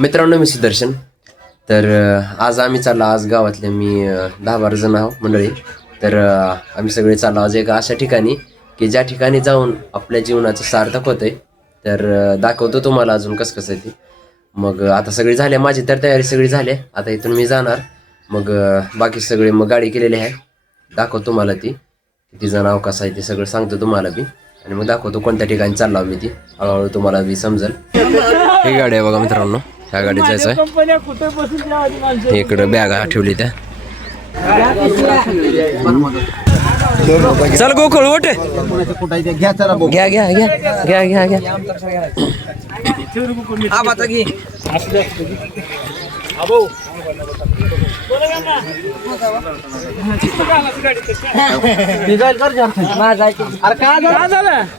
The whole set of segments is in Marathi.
मित्रांनो मी सुदर्शन. तर आज आम्ही चाललो, आज गावातले मी 10-12 जण आहो मंडळी. तर आम्ही सगळे चाललो आज एका अशा ठिकाणी की ज्या ठिकाणी जाऊन आपल्या जीवनाचं सार्थक होतंय. तर दाखवतो तुम्हाला अजून कसं कसं आहे ते. मग आता सगळी झाली, माझी तर तयारी सगळी झाली. आता इथून मी जाणार, मग बाकी सगळे मग गाडी केलेली आहे. दाखवतो तुम्हाला ती किती जण आहो, कसं आहे ते सगळं सांगतो तुम्हाला बी. आणि मग दाखवतो कोणत्या ठिकाणी चाललो मी, ती हळूहळू तुम्हाला बी समजेल. ही गाडी आहे बघा मित्रांनो, ह्या गाडीत जायचं आहे. इकडं बॅगा ठेवली त्या. चल गोकुळ ओटे, घ्या घ्या घ्या घ्या घ्या घ्या.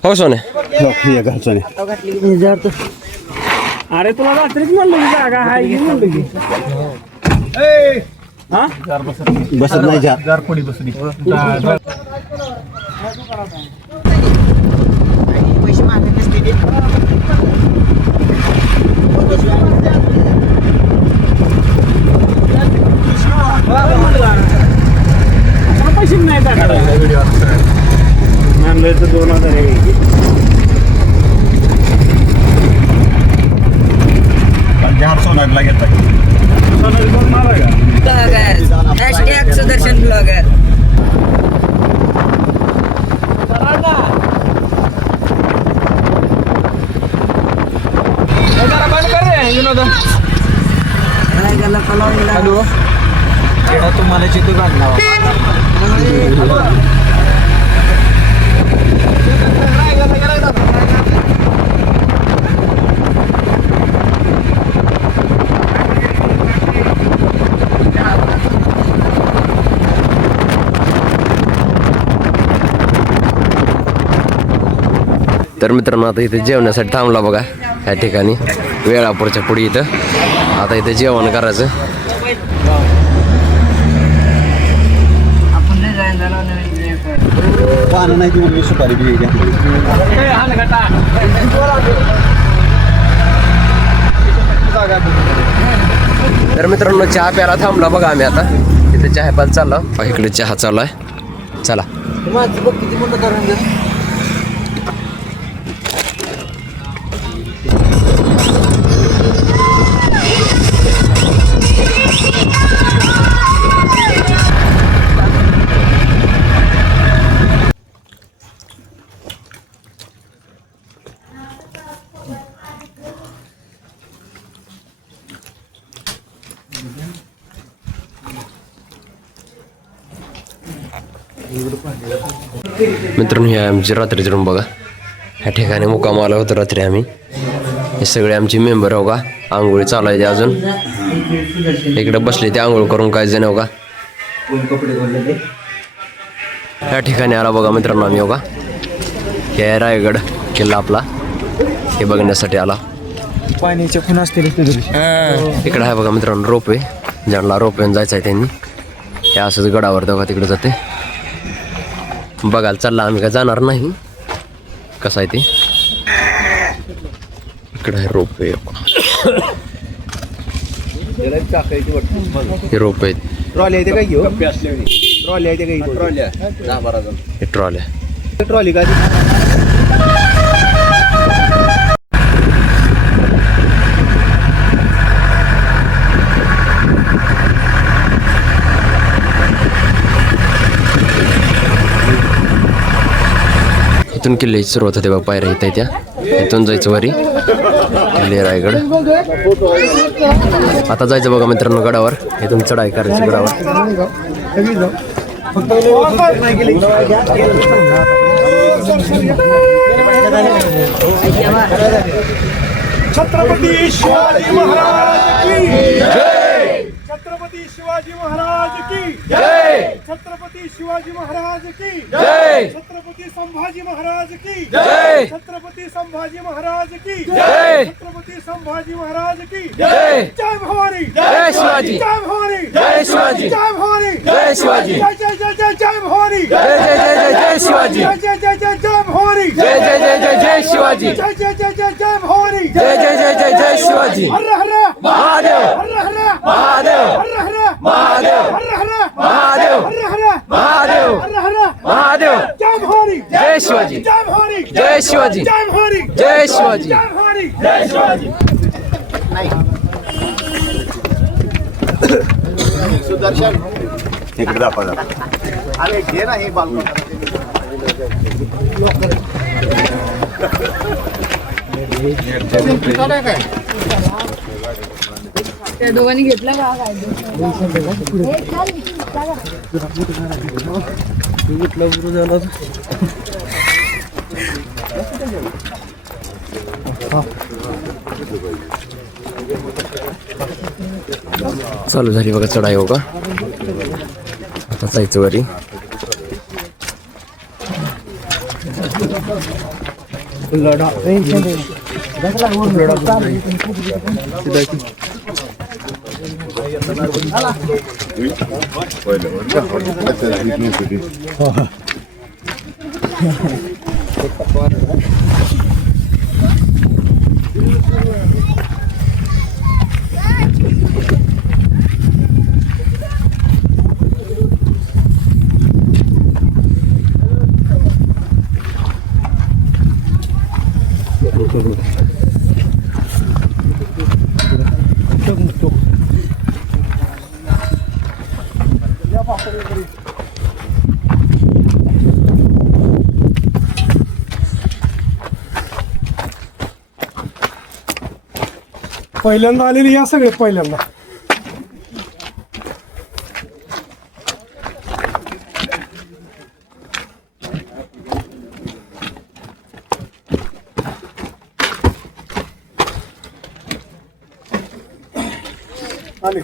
हो सोने. अरे तुला रात्रीच म्हणलं की जागा आहे म्हणलं की बसत नाही जार कोणी बसली. पैसे नाही म्हणलं तर 2000 सोनारला घेतात. सुदर्शन ब्लॉगर. तुम्हाला चितू काढला. तर मित्रांनो आता इथे जेवणासाठी थांबला बघा ह्या ठिकाणी वेळापूरच्या पुढे. इथं आता इथे जेवण करायचं. पानं नाही देऊन सुपारी बी घ्या. तर मित्रांनो चहा प्यायला थांबला बघा आम्ही. आता इथे चहा प्यायला चाललो. इकडे चहा चालू आहे. चला. मित्रांनो हे आमची रात्रीची रूम बघा. ह्या ठिकाणी मुक्काम आला होता रात्री आम्ही. हे सगळे आमचे मेंबर हो का. आंघोळी चालू आहे ते अजून. इकडे बसले ते आंघोळ करून काय जण हो का. ह्या ठिकाणी आला बघा मित्रांनो आम्ही हो का. हे रायगड किल्ला आपला, हे बघण्यासाठी आला. पाण्याचे खून असतील इकडे आहे बघा मित्रांनो रोपवे. ज्यांना रोपवेन जायचं आहे त्यांनी हे असंच गडावर दोघा तिकडे जाते. बघायला चालला आम्ही, काय जाणार नाही. कसं आहे ते. इकडे आहे रोपवे. हे रोपवे ट्रॉली आहे ते काय घेऊ. ट्रॉली आहे ते काही ट्रॉल्या 10-12 जण. हे ट्रॉल्या. ट्रॉली का इथून किल्ल्याची सुरुवात होते बघा. पायऱ्या इथं त्या. इथून जायचं वरी किल्ले रायगड. आता जायचं बघा मित्रांनो गडावर. इथून चढाई करायची गडावर. छत्रपती शिवाजी महाराज की जय. छत्रपती शिवाजी महाराज की जय. छत्रपती शिवाजी महाराज की जय. छत्रपती संभाजी महाराज की जय. छत्रपती संभाजी महाराज की जय. छत्रपती संभाजी महाराज की जय. जय भवानी. जय शिवाजी. जय भवानी. जय शिवाजी. जय भवानी. जय शिवाजी. जय जय जय जय जय भवानी. जय जय जय जय जय शिवाजी. जय जय जय जय जय भवानी. जय जय जय जय जय शिवाजी. जय जय जय जय जय भवानी. जय जय जय जय जय शिवाजी. हर हर महादेव हर हर महादेव हर हर महादेव हर हर महादेव हर हर महादेव हर हर महादेव जय भवानी जय शिवाजी जय भवानी जय शिवाजी जय भवानी जय शिवाजी जय भवानी जय शिवाजी सुदर्शन इकडे दाखवा अरे घे ना हे बालको त्या दोघांनी घेतला का काय चालू झाली बघा चढाई हो का आता जायचं वरी पहिल्यांदा आलेले या सगळे पहिल्यांदा आले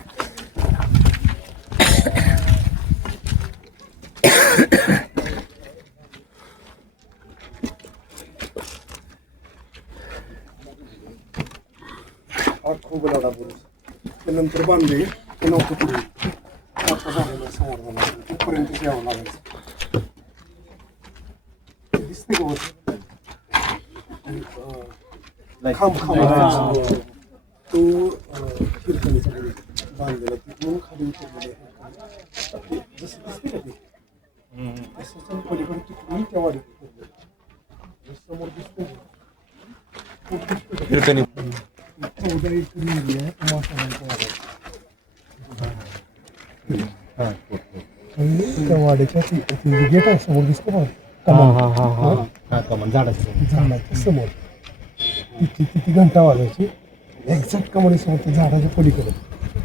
खूप लढा बोलू त्यानंतर बांधले ते नव्हतं पुढे आता झालेलं संवर्धन तिथपर्यंत यावं लागायचं दिसते का वर? खांब खांब तो कीर्तनीचा बांधलेला तिथून खाली उतरलेला जसं दिसते का ते तसं पलीकडे तिथून त्या वाडीत उतरले समोर दिसते कीर्तनी 14 एकर निघली आहे त्या वाड्याच्या गेट आहे समोर दिसतं बघा झाडाच्या समोर तिथे किती घंटा वाजायची एक्झॅक्ट कमाडी समोर त्या झाडाच्या पलीकडे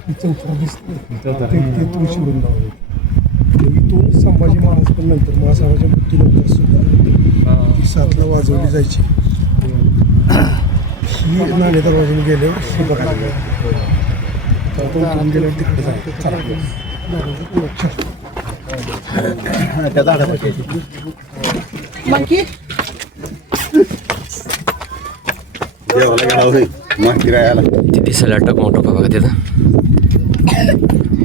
ती चौथरा दिसते ते तुळशीवरून लावले इथून संभाजी महाराज पण नंतर महासाहेबाच्या मृत्यूनंतर सुद्धा ती 7ला वाजवली जायची ही नाणे दरवाजाने गेल्यावर सुद्धा गेल्यावर तिकडे जायचं त्या झाडापाशी देवाला गेला होय माहिती काय आला ते दिसायला टकमोठं का बघा तिथं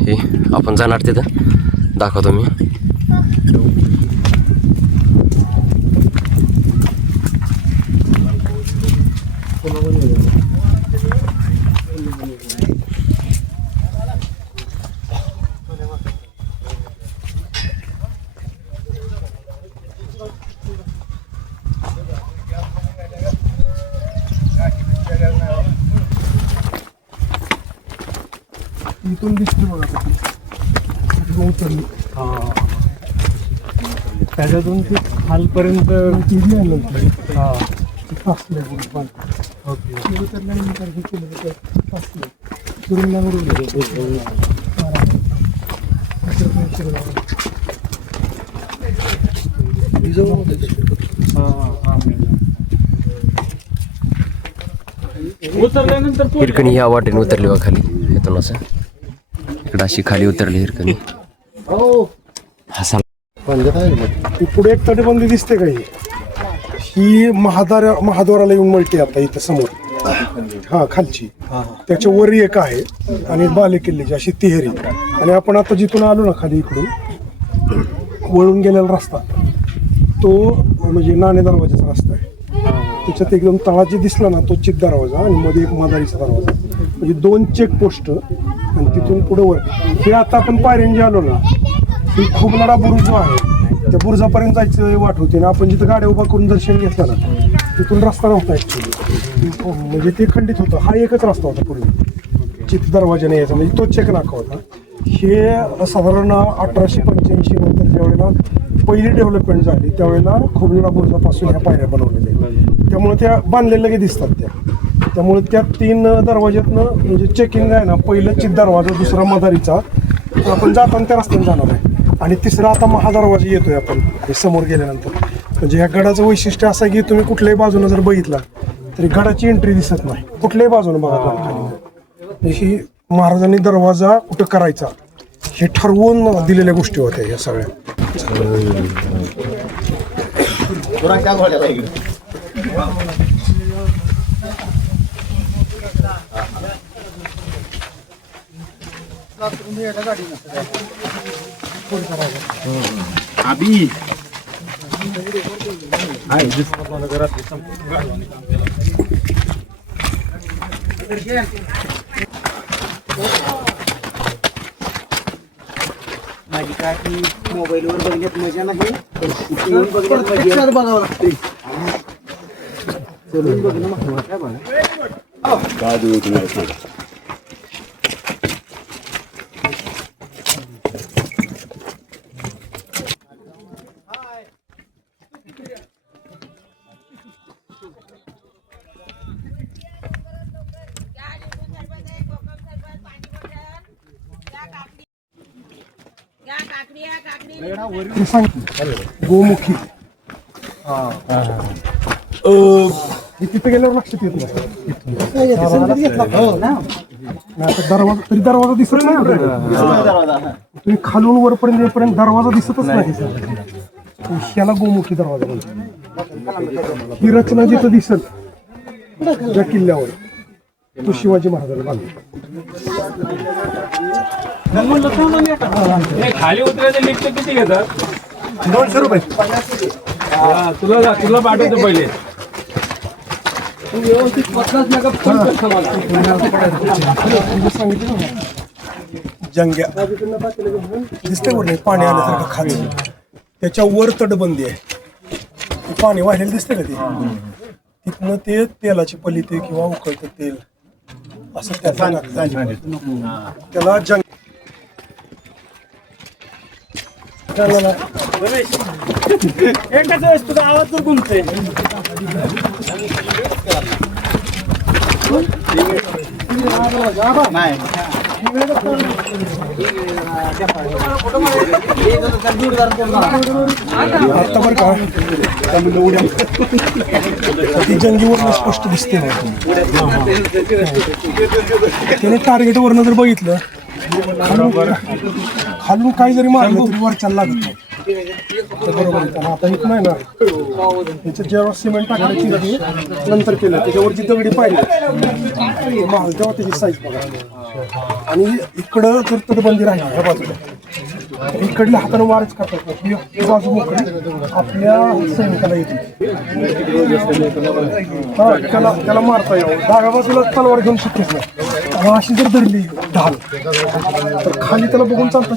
हे आपण जाणार तिथं दाखवतो मी इथून दिसते बघा उतरली त्याच्यातून ती खालपर्यंत केली आहे नंतर फासले ओके उतरल्यानंतर हे केलं फासले उतरल्यानंतर हिरकणी या वाटेने उतरली बघा खाली येतो असं इकडं अशी खाली उतरली हिरकणी हसा पुढे एक तटबंदी दिसते का ही महाद्वाराला येऊन मिळते आता इथं समोर हा खालची त्याच्या वरी एक आहे आणि बालेकिल्ल्याची अशी तिहेरी आणि आपण आता जिथून आलो ना खाली इकडून वळून गेलेला रस्ता तो म्हणजे नाणे दरवाजाचा रस्ता आहे त्याच्यात एकदम तळाची दिसला ना तो चित दरवाजा आणि मध्ये एक मदारीचा दरवाजा म्हणजे 2 चेकपोस्ट आणि तिथून पुढे वर. हे आता आपण पायऱ्यांजी आलो ना, ही खुबनाडा बुरुज जो आहे त्या बुरुजापर्यंत जायचं वाट होती ना. आपण जिथं गाड्या उभा करून दर्शन घेतलं ना, तिथून रस्ता नव्हता ॲक्च्युली, म्हणजे ते खंडित होतं. हा एकच रस्ता होता पूर्वी, चित दरवाजाने यायचा, म्हणजे तो चेक नाका होता. हे साधारण 1885 नंतर ज्या वेळेला पहिली डेव्हलपमेंट झाली त्यावेळेला खुबनाडा बुरुजापासून ह्या पायऱ्या बनवलेल्या आहेत. त्यामुळे त्या बांधलेल्या लगे दिसतात त्यामुळे त्या 3 दरवाज्यातनं म्हणजे चेकिंग आहे ना, पहिलं चित दरवाजा, दुसरा मदारीचा, आपण जाताना त्या रस्त्याने जाणार आहे, आणि तिसरा आता महादरवाजा येतोय आपण हे समोर गेल्यानंतर. म्हणजे ह्या गडाचं वैशिष्ट्य असं आहे की तुम्ही कुठल्याही बाजूने जर बघितला तरी गडाची एंट्री दिसत नाही, कुठल्याही बाजूने बघा खाली. ही महाराजांनी दरवाजा कुठं करायचा हे ठरवून दिलेल्या गोष्टी होत्या या सगळ्या. माझी काही मोबाईलवर बघण्यात मजा नाही, बघण्यात बघावं लागते. चलून बघणं महत्वाचं आहे बघा. ते सांग गोमुखी. हे तिथे गेल्यावर लक्षात येत नाही. आता दरवाजा तरी दरवाजा दिसत नाही आपल्याला. तुम्ही खालून वरपर्यंत येईपर्यंत दरवाजा दिसतच नाही. ह्याला गोमुखी दरवाजा म्हणतात. ही रचना जिथं दिसल ज्या किल्ल्यावर तो शिवाजी महाराजांनी बांधला. खाली उतरायचे लिफ्ट किती घेतात? 200 रुपये. तुला पाठवतो पहिले. सांगितलं ना जंग्या दिसते वर पाणी आल्यासारखं खाली, त्याच्यावर तटबंदी आहे. पाणी वाहिलेलं दिसते का ते? तिथनं ते तेलाची पलिते किंवा उकळतं तेल असं त्याला जंग. एकच वेळेस तुझा आवाज तर घुमतोय. आता बरं का उड्या ती जंगीवरनं स्पष्ट दिसते. त्याने टार्गेटवरनं जर बघितलं खालून काही जरी मारलं तरी वरच्याला लागत नाही. बरोबर आहे. आता इथं नाही ना, त्याच्यात जेव्हा सिमेंट टाकायची नंतर केलं त्याच्यावरची दगडी पाहिजे महाल तेव्हा त्याची साईज बघा. आणि इकडं जर तटबंदी राहिली ह्या बाजूला, इकडल्या हाताने वारच करतात, ही बाजू मोकळी आपल्या सैनिकाला येते. त्याला मारता यावं. डाव्या बाजूला तलवार घेऊन शक्यच नाही. आणि अशी जर धरली ढाल तर खाली त्याला बघून चालतं.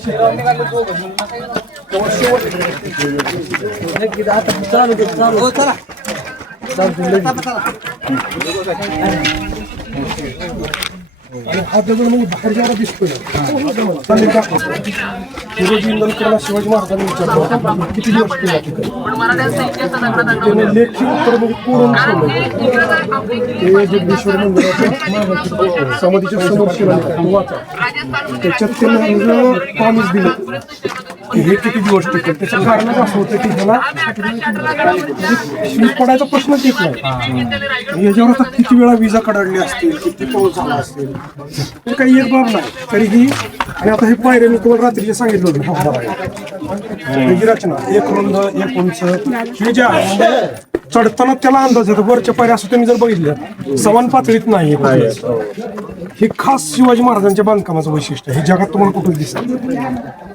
आणि हा दगड म्हणजे बाहेर जायला दिसतोय. शिवाजी इंदलकरला शिवाजी महाराजांनी विचारलं किती दिवस केला तिकडे, त्याने लेखी उत्तर म्हणजे कोरून ते जगदीश्वर मंदिराच्या समाधीच्या समोर शिलालेख वाचा. त्याच्यात त्यांनी प्रॉमिस दिलं की हे किती दिवस टिकेल. त्याचं कारणच असं होतं की ह्याला शीत पडायचा प्रश्नच येत नाही. याच्यावर आता किती वेळा विजा कडाडले असतील, किती पाऊस झाला असेल, ते काही एक बाब नाही तरीही. आणि आता हे पायऱ्या मी तुम्हाला रात्रीचे सांगितलं होतं त्याची रचना 1 रुंद 1 उंच हे जे आहे म्हणजे चढताना त्याला अंदाज येतो. वरच्या पायऱ्या असं तुम्ही जर बघितलं समान पातळीत नाही. हे खास शिवाजी महाराजांच्या बांधकामाचं वैशिष्ट्य हे जगात तुम्हाला कुठं दिसत.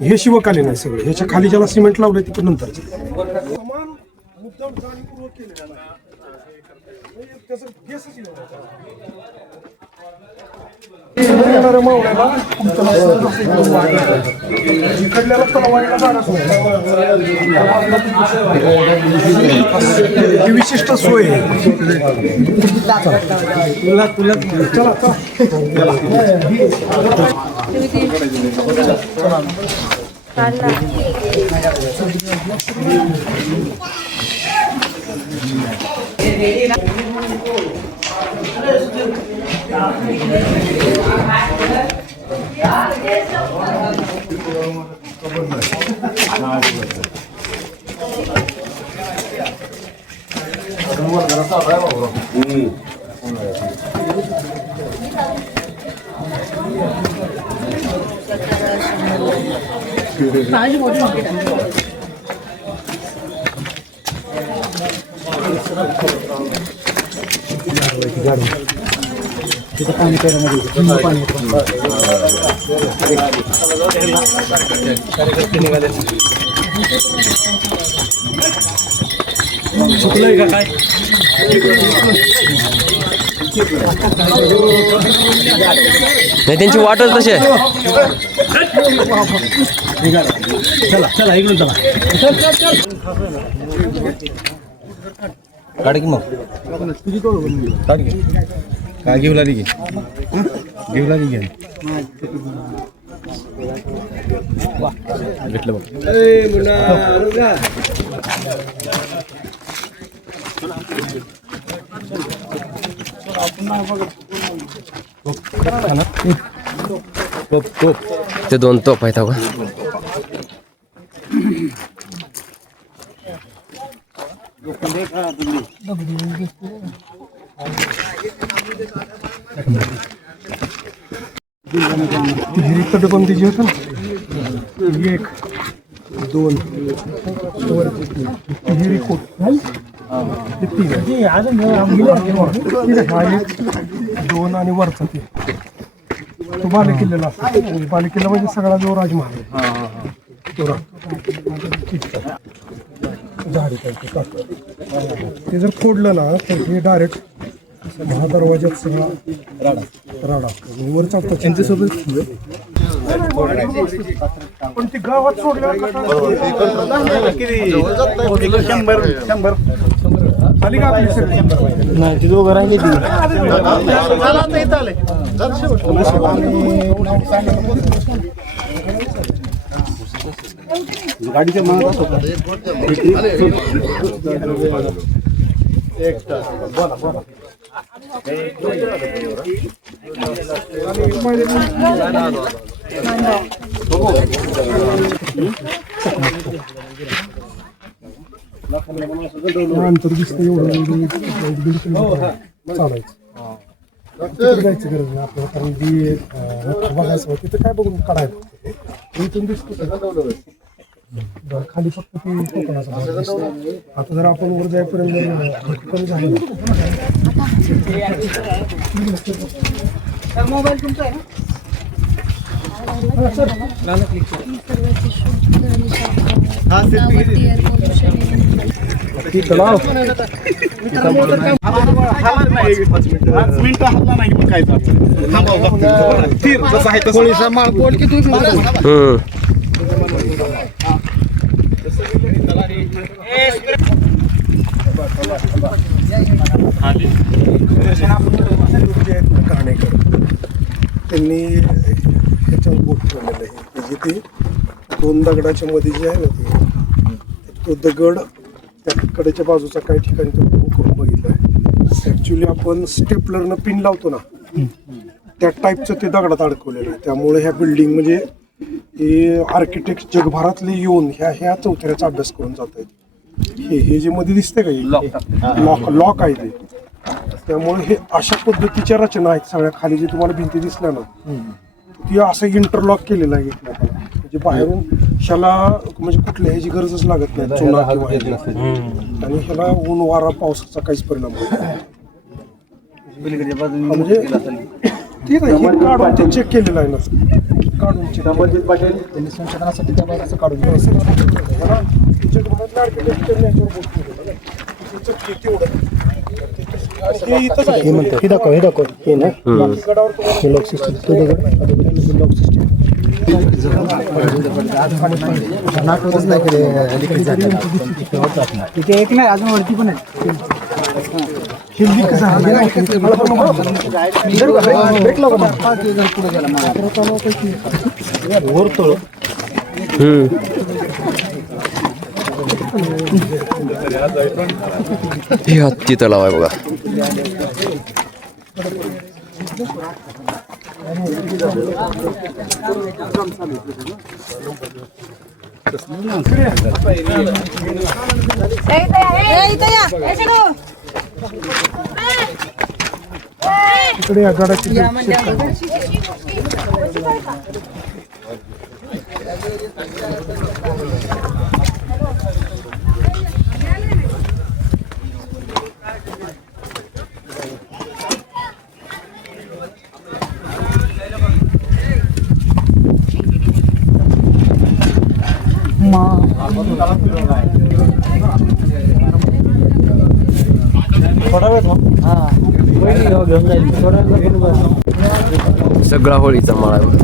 हे शिवकालीन आहे सगळं. ह्याच्या खाली ज्याला सिमेंट लावलंय तिकडे नंतर समान मुद्दाम जाणीवपूर्वक केलेला नाही. त्याचं येणाऱ्या मावळ्याला इकडल्याला तलवारीला जागाच नाही. ही विशिष्ट सोय आहे. चला चुकलंय का काय? नाही त्यांची वाटच तशी आहे. चला चला इकडून चला. काढ की मग काढ की काय घेऊ लागली की घेऊ लागली घे भेटलं बघ. ते 2 तोफ आहेत का? तिहेरी तटबंदी जी होती ना, 1 2 तिहेरी कोट ते 3 हा 1 2 आणि वरचा 3 तो बालेकिल्ल्याला असतो. बालेकिल्ला म्हणजे सगळा जो राजमहाल आहे तो झाडी ते जर फोडलं ना तर हे डायरेक्ट महादरवाज्यात सगळा राडा वर चालतो त्यांच्यासोबत. पण ती गावात सोडल्यावर आली का आपली सगळी? नाही ती दोघं राहिली ती गाडीच्या मनात होता. अंतर दिसतं एवढं चालायचं. तिकडे जायची गरज नाही आपल्याला, कारण जी बघायचं तिथं काय बघून काढायचं इथून दिसतं खाली फक्त ती कोकणाचा भाग दिसतो. आता जर आपण वर जाईपर्यंत कमी झालं मोबाईल तुमचा आहे त्यांनी ह्याच्यावर बोट ठेवलेलं आहे की जिथे 2 दगडाच्या मध्ये जे आहे ना तो दगड त्या कडेच्या बाजूचा काही ठिकाणी तो करून बघितलं आहे. ॲक्च्युली आपण स्टेपलरनं पिन लावतो ना त्या टाईपचं ते दगडात अडकवलेलं आहे. त्यामुळे ह्या बिल्डिंग म्हणजे हे आर्किटेक्ट जगभरातले येऊन ह्या चौथऱ्याचा अभ्यास करून जात आहेत. हे जे मध्ये दिसते का लॉक आहे ते. त्यामुळे हे अशा पद्धतीच्या रचना आहेत सगळ्या. खाली जे तुम्हाला भिंती दिसल्या ना ती असं इंटरलॉक केलेलं आहे एकमेकाला. म्हणजे बाहेरून ह्याला म्हणजे कुठल्या ह्याची गरजच लागत नाही चुना किंवा आणि ह्याला ऊन वारा पावसाचा काहीच परिणाम होत नाही. म्हणजे ठीक आहे हे काढून ते चेक केलेलं आहे ना काढून चेक त्यांनी संशोधनासाठी त्या बाजूचं काढून तेवढं हे इथंच आहे. हे दाखव हे ना हम्म. गडावर तुम्हाला हे लॉक सिस्टम तो दगड लॉक सिस्टम तिथे एक नाही अजून वरती पण आहे पुढे गेला हे हत्ती तलाव आहे बघा. इकडे या गडाची सगळा होळीचा माळा आहे बघा.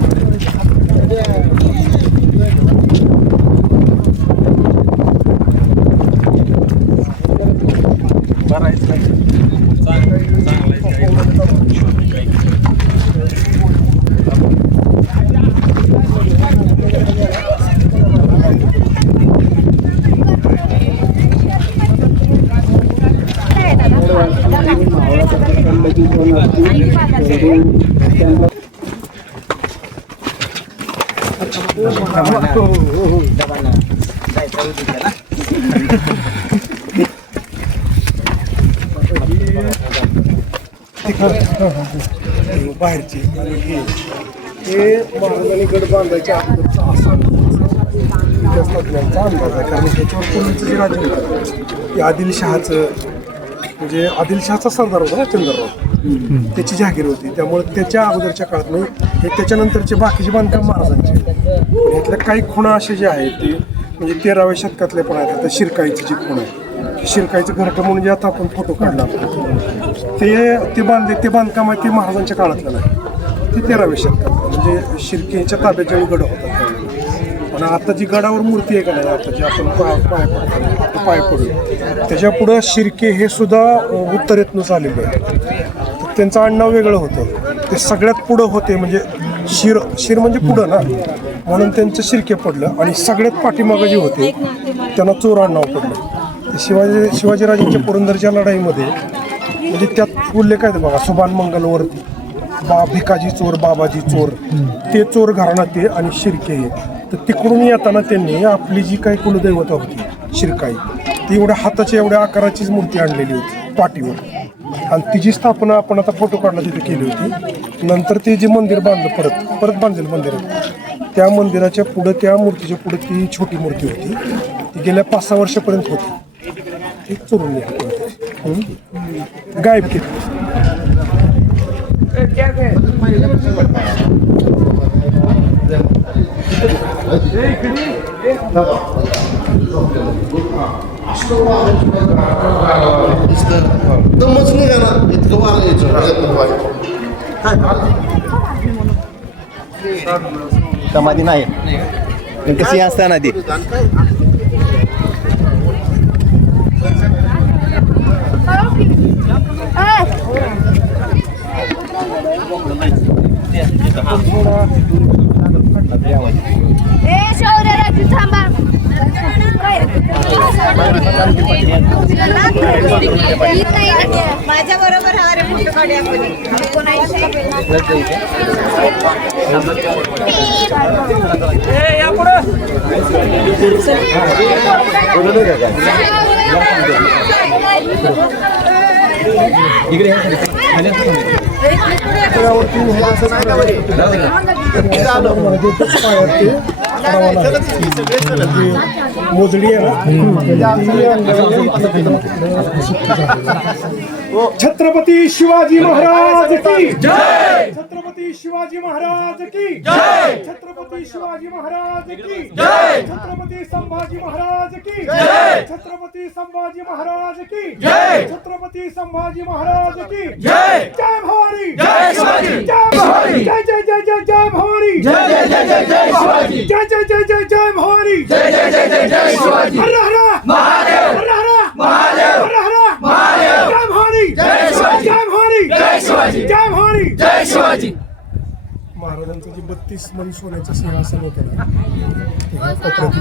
बाहेरची आणि हे महाराजांनी गड बांधायच्या अगोदरचा असा इतिहासतज्ञांचा अंदाज आहे. कारण ह्याच्यावर पूर्वीचं जे राज्य होतं ते आदिलशहाचं म्हणजे आदिलशहाचा सरदार होता ना चंद्रराव, त्याची जहागीर होती. त्यामुळे त्याच्या अगोदरच्या काळात म्हणजे हे त्याच्यानंतरचे बाकीचे बांधकाम महाराजांचे. पण यातल्या काही खुणा असे जे आहेत ते म्हणजे 13व्या शतकातले पण आहेत. आता शिरकाईची जी खूण आहे, शिरकाईचं घरटं म्हणून जे आता आपण फोटो काढला ते बांधकाम आहे ते महाराजांच्या काळातलं नाही, ते 13व्या शतकात म्हणजे शिर्केच्या ताब्यात जेव्हा गड होतात त्यावेळी. पण आता जी गडावर मूर्ती आहे का नाही, आता जी आपण पाय पडू त्याच्या पुढं शिर्के हे सुद्धा उत्तरेतनंच आलेले आहे. तर त्यांचं आडनाव वेगळं होतं, ते सगळ्यात पुढं होते म्हणजे शिर म्हणजे पुढं ना, म्हणून त्यांचं शिर्के पडलं. आणि सगळ्यात पाठीमागं जे होते त्यांना चोर आडनाव पडलं. ते शिवाजीराजांच्या पुरंदरच्या लढाईमध्ये म्हणजे त्यात उल्लेख आहे बघा, सुभान मंगलवरती भिकाजी चोर, बाबाजी चोर, ते चोर घराणा ते आणि शिर्के हे. तर तिकडून येताना त्यांनी आपली जी काही कुलदैवता होती शिरकाई, ती एवढ्या हाताच्या एवढ्या आकाराचीच मूर्ती आणलेली होती पाठीवर, आणि तिची स्थापना आपण आता फोटो काढला तिथे केली होती. नंतर ते जे मंदिर बांधलं परत बांधलेलं मंदिर, त्या मंदिराच्या पुढं त्या मूर्तीच्या पुढे ती छोटी मूर्ती होती, ती गेल्या 5-6 वर्षापर्यंत होती, ती चोरून गायब केली. दमच निघाला इतकं मारायचं समाधी नाही कशी असताना ती माझ्या बरोबर हा रे फोटो काढूया मोजडी आहे ना. छत्रपती शिवाजी महाराज की जय. छत्रपती छत्रपती शिवाजी महाराज की जय, छत्रपती शिवाजी महाराज की जय, छत्रपती संभाजी महाराज की जय, छत्रपती संभाजी महाराज की जय, छत्रपती संभाजी महाराज की जय, जय भवानी, जय शिवाजी, जय भवानी, जय जय जय जय जय भवानी, जय जय जय जय जय शिवाजी, जय जय जय जय जय भवानी, जय जय जय जय जय शिवाजी, हर हर महादेव, हर हर महादेव, हर हर महादेव, जय भवानी, जय शिवाजी, जय भवानी, जय शिवाजी, जय भवानी, जय शिवाजी. महाराजांचं जे 32 मन सोन्याचं सिंहासन होतं ना, ते ह्या पत्रात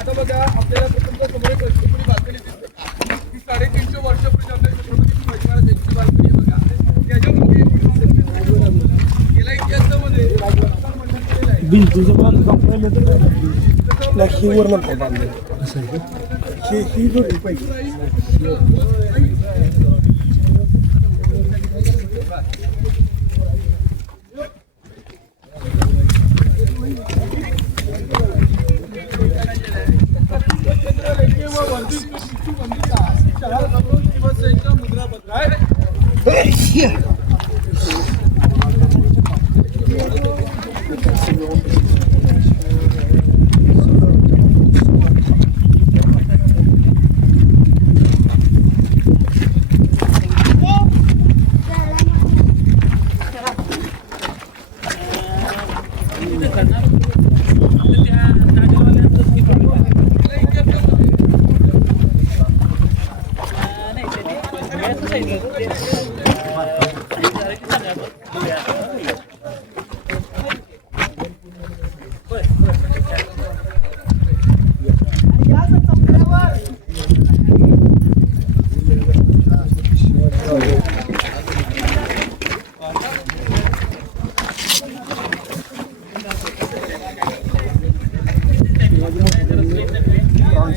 आता बघा आपल्याला तुमच्या समोर एक अशी बालकनी दिसते ती 350 वर्षापूर्वी आपल्या छत्रपती शिवाजी महाराजांची बालकनी आहे बघा. त्याच्यामध्ये गेल्या इतिहासामध्ये भिंतीचं बांधकाम पहिलं तर ही वर्ण बांधलं ही जोडी पाहिजे.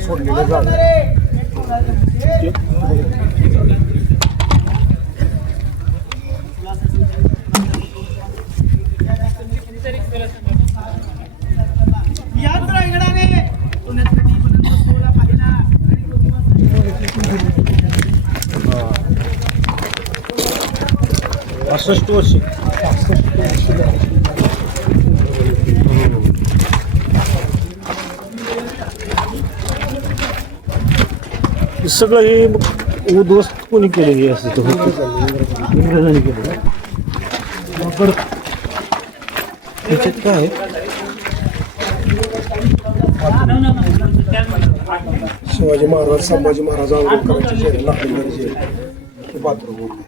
सोडलेलं झालं पासष्ट वर्ष सगळं हे उद्ध्वस्त कोणी केलेली असं इंग्रजांनी केलं. मग त्याच्यात काय आहे? शिवाजी महाराज संभाजी महाराज आंघोळ करायचे बाथरूम होते.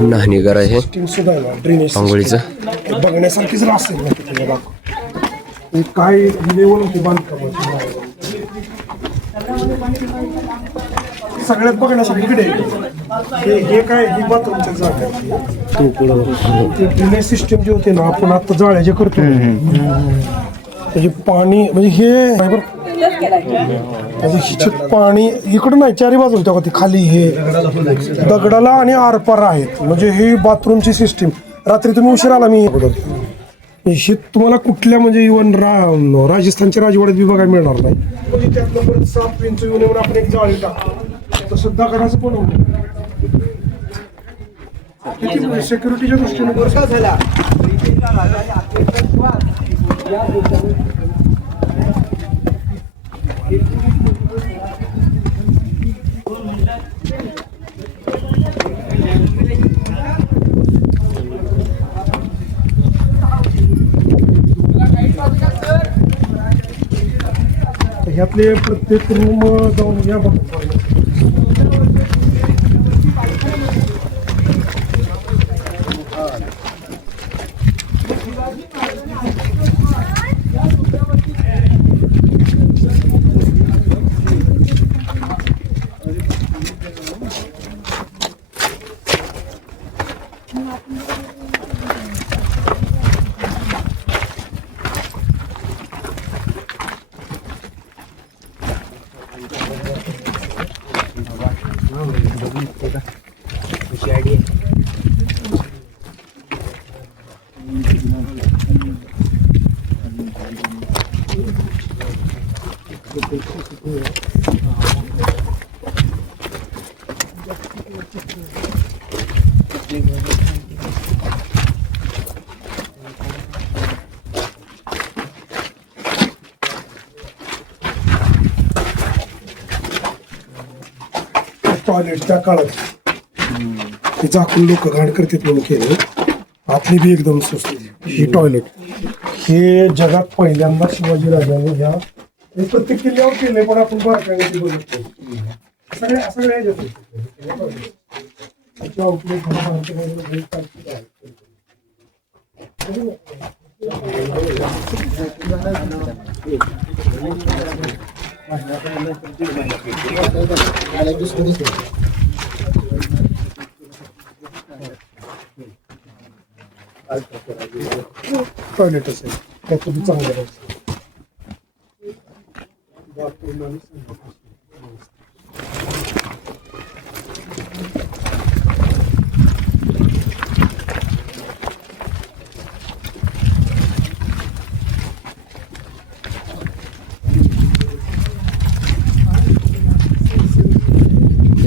न्हाणीघर आहे सिस्टीम सुद्धा आहे ना ड्रेनेज आंघोळीचं. ते बघण्यासारखीच असेल ना तिथे दाखव. काय लेवल होती बांधकामाची सगळ्यात बघण्यासाठी इकडे हे काय ही बाथरूमच्या जागा तो पुढे ड्रेनेज सिस्टीम जे होते ना आपण आता जाळ्याचे करतो त्याचे पाणी म्हणजे हे म्हणजे हिच्यात पाणी इकडं नाही चारी बाजूला तेव्हा ती खाली हे दगडाला आणि आरपार आहेत म्हणजे ही बाथरूमची सिस्टीम. रात्री तुम्ही उशीर आला मी हे तुम्हाला कुठल्या म्हणजे इव्हन राजस्थानच्या राजवाड्यात बी बघायला मिळणार नाही. म्हणजे त्यातलं परत 7 इंच येऊन आपण एक जाळी टाकतो तसं दगडाचं पण होतं. किती सिक्युरिटीच्या दृष्टीने वर्षा झाला. ह्यातले प्रत्येक रूम जाऊन या बघतो. टॉयलेट त्या काळात ते झाकून लोक घाण करतात म्हणून केलं. आतली बी एकदम स्वस्त. ही टॉयलेट हे जगात पहिल्यांदा शिवाजी राजाने ह्या हे प्रत्येक किल्ल्यावर केलंय, पण आपण बारकाईने ते बघत नाही. सगळ्या ह्याच्यात टॉयलेट असेल त्याचं बी चांगलं आहे.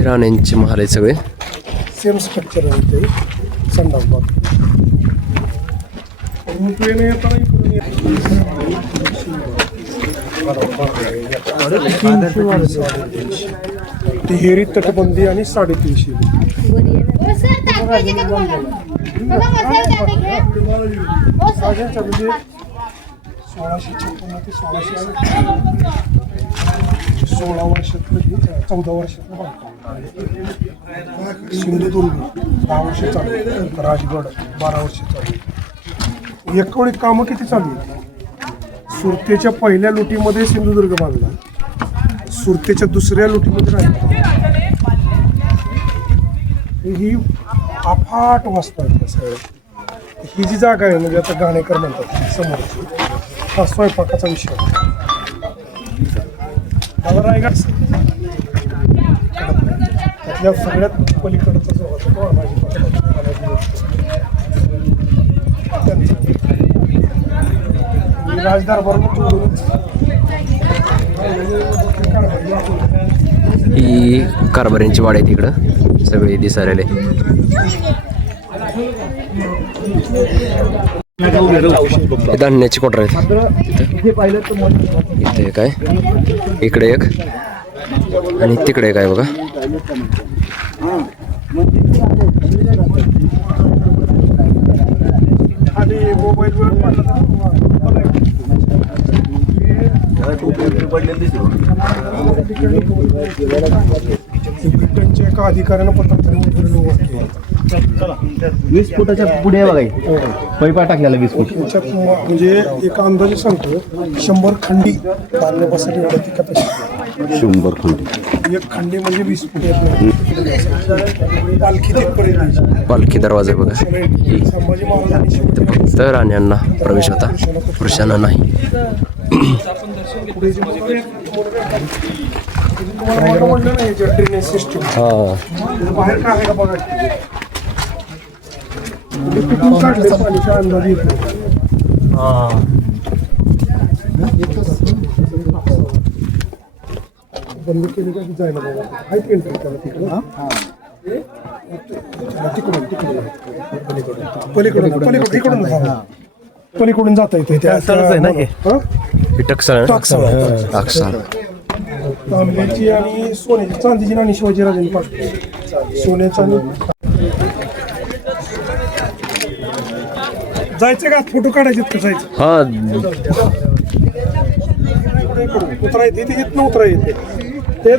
राण्यांचे महाल आहे सगळे. सेम स्ट्रक्चर आहे ते संडास बाथ. ट्रेन येताना इकडून तिहेरी तटबंदी आणि 350. म्हणजे 1656 ते 16 वर्षातलं 14 वर्षातलं बांधकाम. सिंधुदुर्ग 10 वर्ष चालू, राजगड 12 वर्ष चालू. एकवढी कामं किती चालू आहेत? सुरतेच्या पहिल्या लुटीमध्ये सिंधुदुर्ग बांधला, सुरतेच्या दुसऱ्या लुटीमध्ये राहिला. ही अफाट वास्तव आहे सगळं. ही जी जागा आहे म्हणजे आता घाणेकर म्हणतात समोरची, हा स्वयंपाकाचा विषय. मला रायगड त्यातल्या सगळ्यात पलीकडचा जो होता तो राजदरबार ही कारभाऱ्यांची वाडी आहे तिकडं सगळे दिसायला. धान्याची कोटर आहेत इथे काय, इकडे एक आणि तिकडे काय बघा. आणि मोबाईलवर ब्रिटनच्या एका अधिकाऱ्यानं पत्र 20 फुटाच्या पुढे बघा पैपा टाकलेला 20 फूट. म्हणजे एका अंदाजे सांगतो 100 खंडी बांधण्यापासून एवढं ती कॅपॅसिटी. 100 खंडी. एक खंडी म्हणजे 20 फूट पालखी तिथपर्यंत. पालखी दरवाजा बघा. संभाजी महाराजांनी फक्त राण्यांना प्रवेश होता, पुरुषांना नाही. म्हटलं नाही ड्रेनेज सिस्टम बाहेर काय आहे का बघा. कुठून काढले पाणीच्या अंदाज येतो. बंद केली का जायला बघा. आहेत एंट्री त्याला तिकडं. तिकडून पलीकडून जाता येते. तांब्याची आणि सोन्याची चांदीची नाणी शिवाजी राजांनी पाठवली. सोन्याचा आणि जायचं का फोटो काढायचे का जायचं. हा उतरा येते ते इथनं उतरा येते ते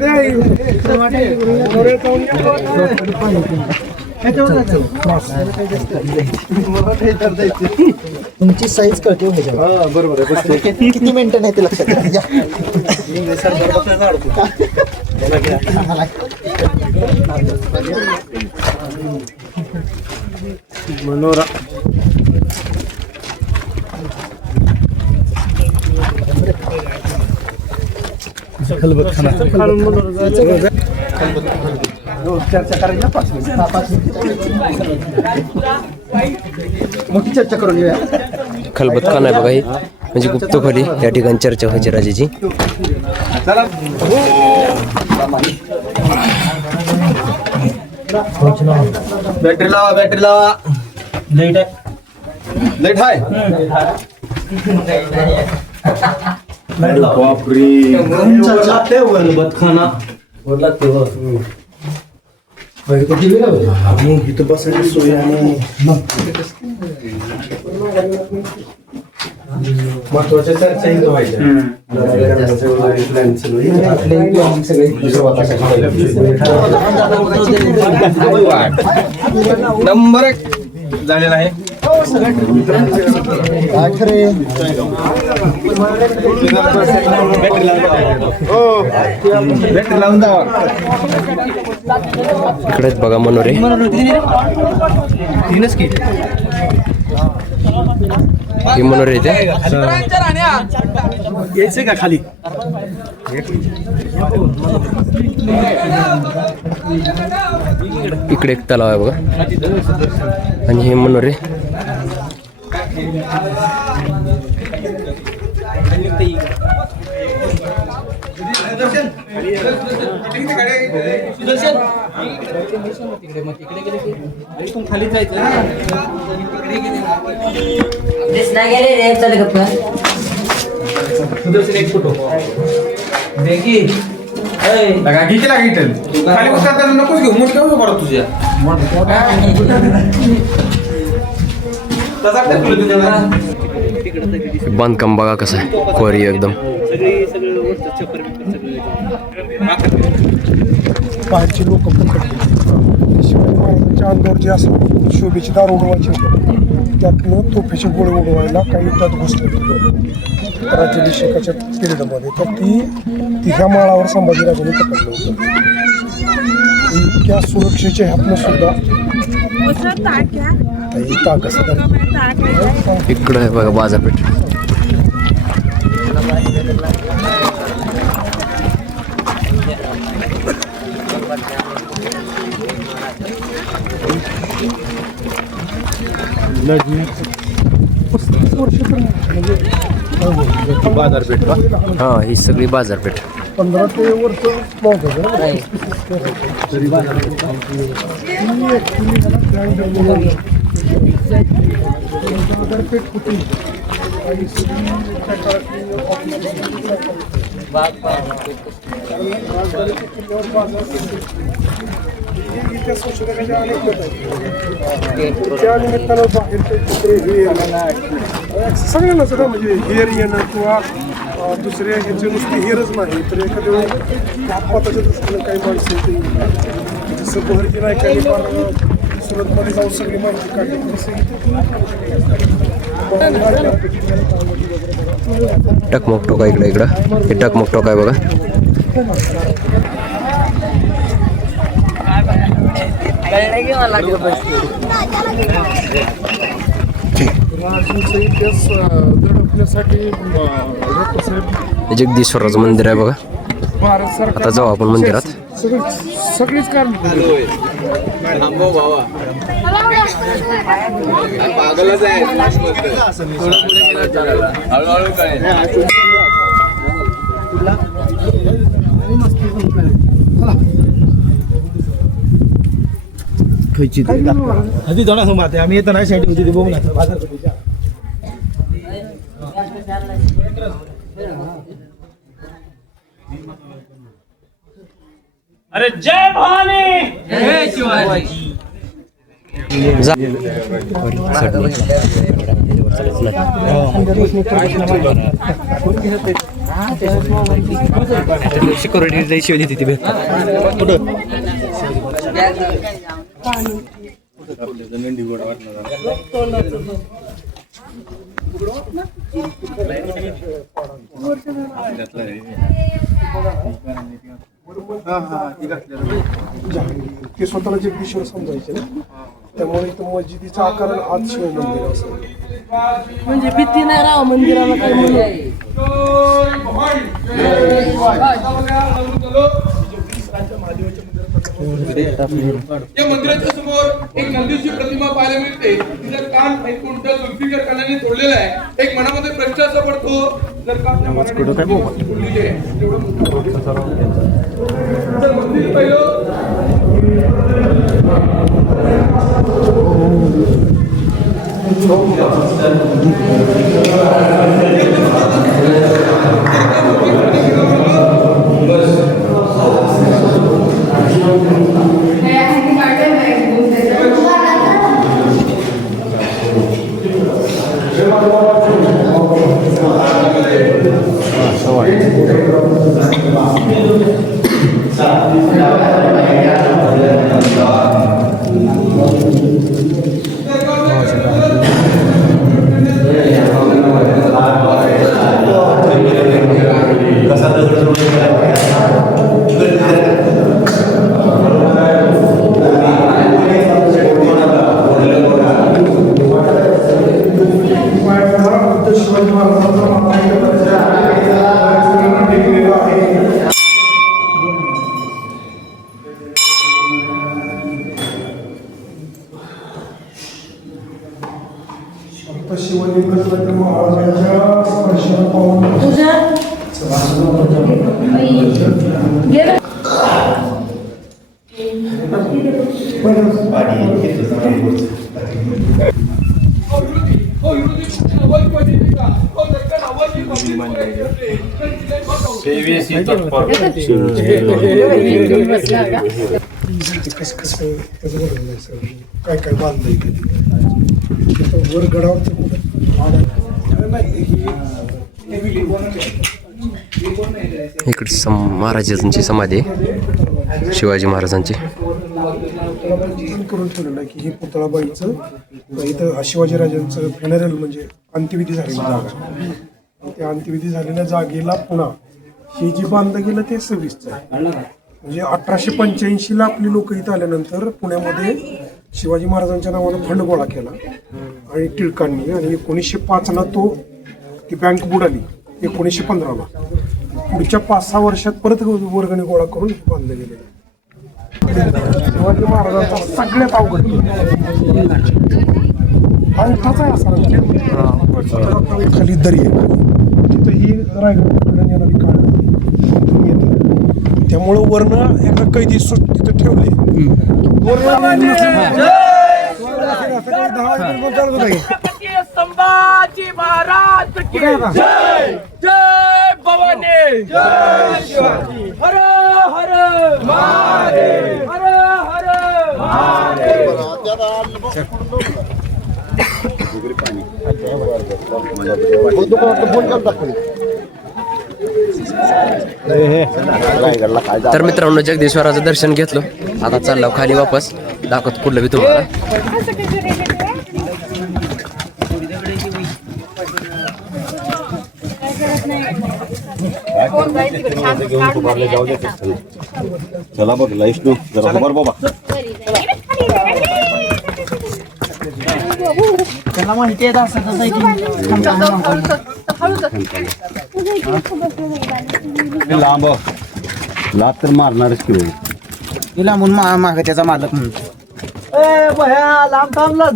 तुमची साईज कळते बरोबर आहे. किती मिनिटं नाही ते लक्षात घ्या. मनोरा चर्चा करायला 5 मिनिट मोठी चर्चा करून घेऊया. खलबतखाना आहे बघा. ही म्हणजे गुप्त खोली या ठिकाणी चर्चा व्हायची राजाची. बॅटरी लावा लेट आहे इथं बसायची सोय आणि महत्वाच्या चर्चा इथं व्हायच्या. नंबर 1 झालेला आहे. बॅटरी लावून जावा. इकडेच बघा मनोरे. ही मनोरे इथे यायचं का खाली इकडे एक तलाव आहे बघा आणि हे मनोरे. खाली जायचं एक फोटो खाली उतरताना नकोच घेऊ मोठ का परत तुझ्या बांधकाम बघा कसं आहे कोरी एकदम. बाहेरची लोक पकडली शिवाजी महाराजांच्या अंगावर जे असं शोभेची दार उडवायची त्यातनं तोफेचे गोळे उडवायला काही त्यात घुसले होते राज्याभिषेकाच्या पिरियडमध्ये. तर ती ह्या माळावर संभाजीराजांनी पकडलं होतं. इतक्या सुरक्षेच्या ह्यातनं सुद्धा इकडं आहे बघा बाजारपेठ. बाजारपेठ हा ही सगळी बाजारपेठ. 15 ते वर्ष बाजारपेठ कुठे त्या संशोधकाच्या अनेक मत आहेत. त्या निमित्तानं बाहेरचे चित्रे हे सगळ्यांना सुद्धा म्हणजे हेर येणं किंवा दुसऱ्या ह्याचे नुसते हेरच नाही तर एखाद्या वेळी अपघाताच्या दृष्टीनं काही माणसं येते जसं बहरकी नायकांनी फार सुरतमध्ये जाऊन सगळी माहिती काढली टकमक टोका इकडं हे टकमक टोका आहे बघा. राजांचा इतिहास दडपण्यासाठी जगदीश्वराचं मंदिर आहे बघा. भारत सरकार आता जाऊ आपण मंदिरात. सगळीच कारण पागलच आहे हळूहळू काय आधी दोन माते आम्ही येतो नाही साईड होती बघून बाजार अरे जय भवानी जय शिवाजी. सिक्युरिटी जायची होती तिथे ते स्वतःला जगदीश्वर समजायचे ना त्यामुळे इथं मस्जिदीचा आकार आज शिव मंदिर असं म्हणजे भीती नाही राव मंदिराला काय म्हणून. या मंदिराच्या समोर एक नंदीची प्रतिमा पाहायला मिळते. तिचं कान ऐकून त्या जुल्फिकार कानाने तोडलेलं आहे. एक मनामध्ये प्रश्न असा पडतो, जर का आपल्या मनाने तोडलेली आहे, तेवढं तर मंदिर पहिलं शिवलिंग महाराजांच्या स्पर्शाला पाहून तुझ्या गेलं कसं कसं त्याचं बरोबर आहे सर. काय काय बांधलंय कधी वर गडावरचं कुठं नाही इकडे महाराजांची समाधी आहे, शिवाजी महाराजांची. करून ठेवलेलं आहे की हे पुतळाबाईचं इथं शिवाजी राजांचं फ्युनरल म्हणजे अंत्यविधी झालेली जागा. त्या अंत्यविधी झालेल्या जागेला पुन्हा हे जे बांधलं गेलं ते 26चं आहे. म्हणजे 1885ला आपली लोक इथं आल्यानंतर पुण्यामध्ये शिवाजी महाराजांच्या नावानं फंड गोळा केला आणि टिळकांनी, आणि 1905ला तो ती बँक बुडाली 1915ला. पुढच्या 5-6 वर्षात परत वर्गणी गोळा करून बांधलं गेलेलं. शिवाजी महाराजांचा सगळ्यात अवघड अंगठाचा आहे असा खाली दरी आहे, तिथं ही रायगड येणारी काढ येते. त्यामुळं वर्ण एका कैदी तिथं ठेवले. संभाजी महाराज की जय. जय भवानी. जय शिवाजी. हर हर महादेव. हर हर महादेव. तर मित्रांनो, जगदीश्वराचं दर्शन घेतलं, आता चाललो खाली वापस. दाखवतो पुढलं बी तुम्हाला. चला बघ लाईस्टू जरा खबर बाबा. त्याला माहिती आहे असं तसं लांब लाभ तर मारणारच किलो. तिला म्हणून माग त्याचा मालक म्हणतो लांब थांबलं.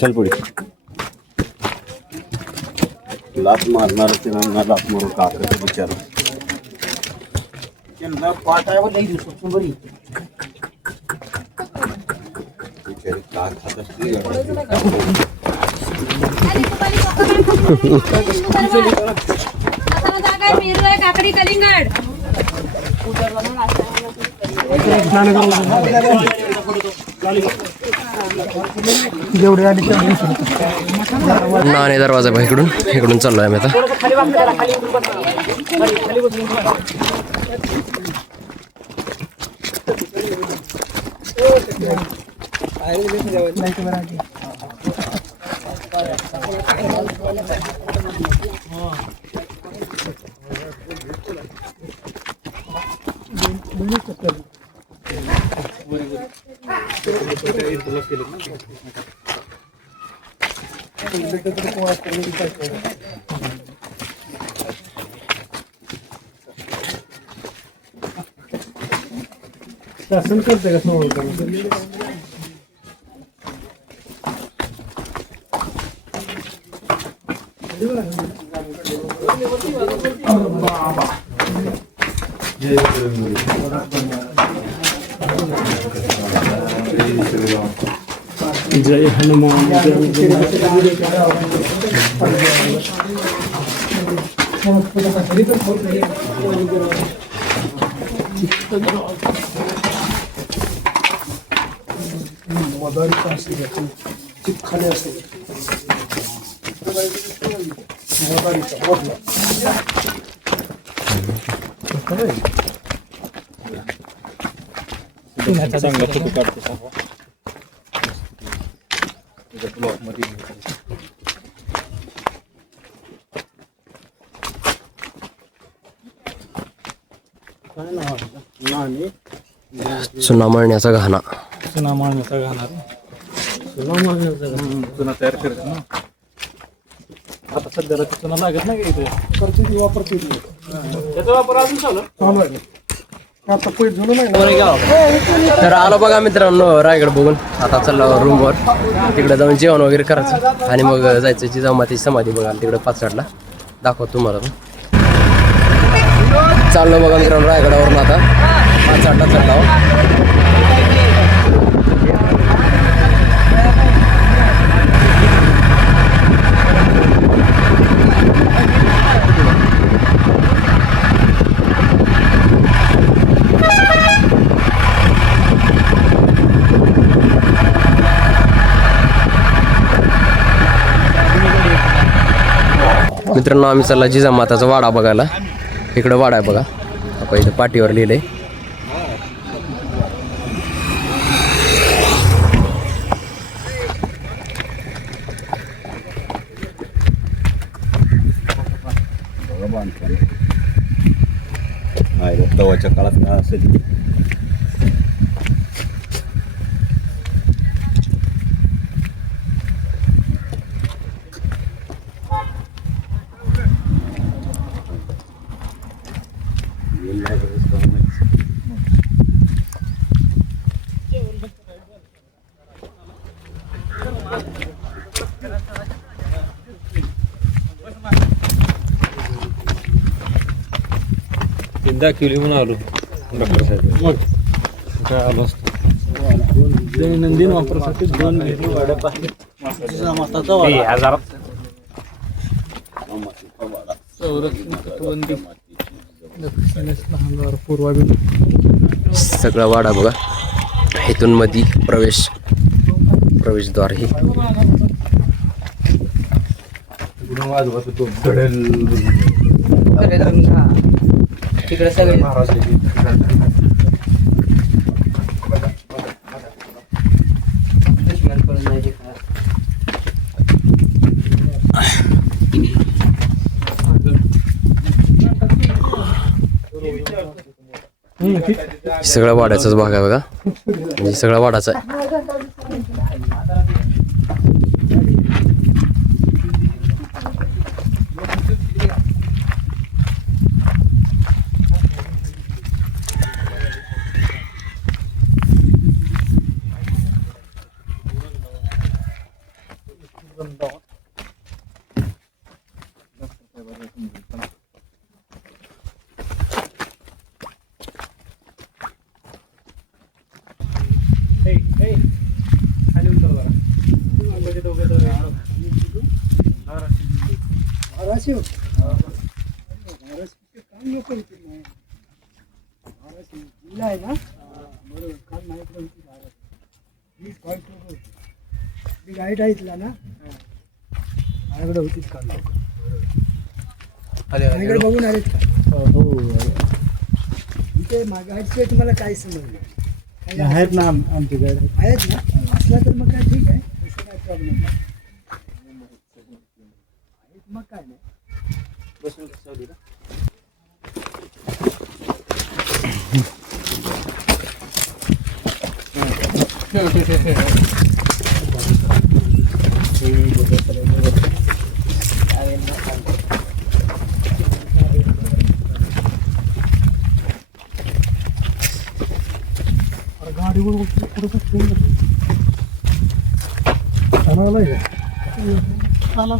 चल पुढे लाभ मारणारच लाभ मारून काका विचार पाटावर लई दिवसाची बरी. का खात असते काकडी कलिंगड जेवढे आले नाणे दरवाजा बघा, इकडून चाललोय आम्ही आता. शासन करते का संवर्धन? जय हनुमान मदारी असेल चिपखाने असेल मदारीचा मोठला चुना मळण्याचा घाणा. चुना मारण्याचा घालणार चुना तयार करायचा ना. आता सध्याला ते चुना लागत नाही का इथे? करते वापरते त्याचा वापर अजून चालू चालू आहे आता पैठ झालं नाही ना. तर आलो बघा मित्रांनो रायगड बघून. आता चाललो रूमवर, तिकडे जाऊन जेवण वगैरे करायचं आणि मग जायचं जिजामातीची समाधी बघायला तिकडे पाचसाडला. दाखवतो तुम्हाला पण. चाललो बघा मित्रांनो रायगडावरून आता पाचसाडला चाललो. मित्रांनो आम्ही चालला जिजामाताचा वाडा बघायला. इकडं वाडा आहे बघा, आपण इथं पाठीवर लिहिलंय. तवाच्या काळात काय असेल दाखवली म्हणून आलो डॉक्टर साहेब. मग काय आलो असतो दैनंदिन वापरासाठी 2 वाड्या पाहिजे. सगळा वाडा बघा. इथून मध्ये प्रवेशद्वार ही. तिकडे सगळे सगळा वाड्याचाच भाग आहे बघा, म्हणजे सगळा वाडाचा आहे. गाईड ऐकला ना माझ्याकडे होतीच का माझ्याकडे बघून आलेत का? इथे गाईडचे तुम्हाला काय समजलं? आहेत ना आमची गाईड आहेत ना, असला तर मग काय ठीक आहे, तसं काय प्रॉब्लेम नाही. मग काय नाही बसून कसं गाडीवर पुढे आलाय का आला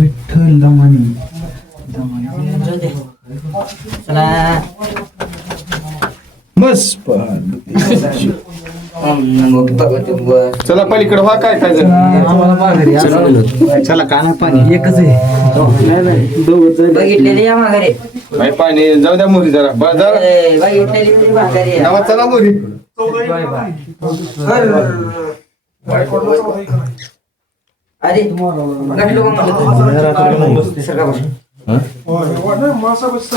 विठ्ठल दमानी चला पलीकडे व्हा काय काय चला का नाही पाणी एकच आहे बघितलेली या माघारे काय पाणी जाऊ द्या मुली जरा बघितलेली माघारे जरा चला मुली अरे गटलो का म्हणलं सरका मासा बसतो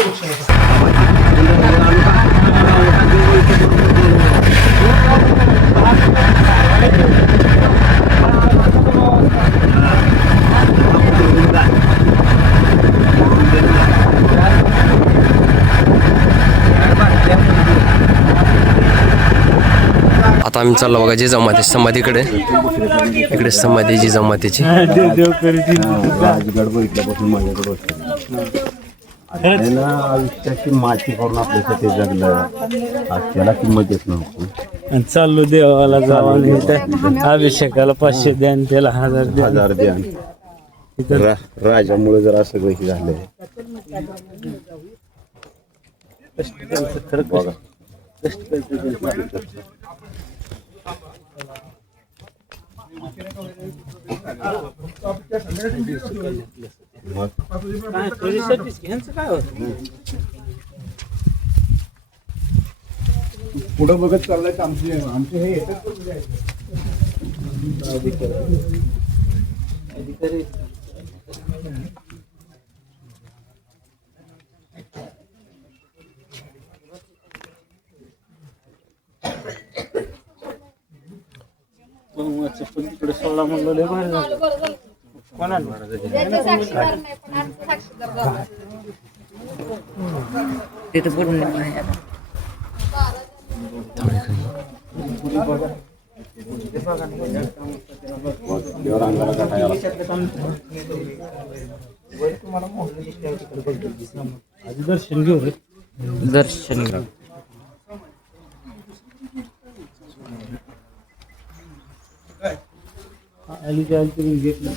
आता आम्ही चाललो बघा जिजामाते समाधीकडे. इकडे समाधी जिजामातेची. राजगड बघितल्यापासून माझ्याकडे होतं आयुष्याची माती करून आपल्यासाठी जगलं आज त्याला किंमत देत नव्हती. चाललो देवाला जाऊन अभिषेकाला 500 द्या आणि त्याला 1000 द्या. राजामुळे जरा सगळं हे झालंय बघा. पुढं बघत चाललंय आमचे हे तिकडे 16 म्हणलं लय भारी झालं. तिथं पडून दर्शन घेऊ रे. दर्शन घेऊ. आली काय तुम्ही घेतलं.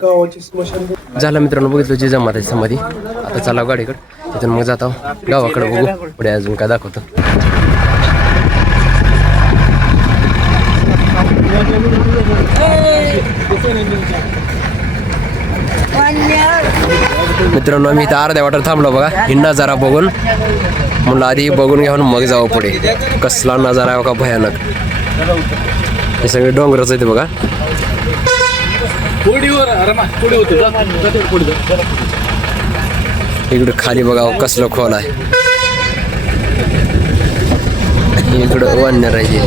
गावाची स्मशान झालं मित्रांनो, बघितलं जिजामातेची समाधी. आता चला गाडीकडे, तिथून मग जातो गावाकडे. बघू पुढे अजून काय दाखवतो. मित्रांनो आम्ही इथं अर्ध्या वाटर थांबलो बघा, ही नजारा बघून. म्हणलं आधी बघून घ्यावं मग जावं पुढे. कसला नजारा आहे का भयानक. हे सगळे डोंगरच आहेत बघा. इकडं खाली बघा कसलं खोल आहे. इकडं वन्य राहिली.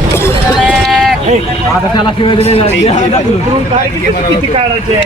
किती काढायचे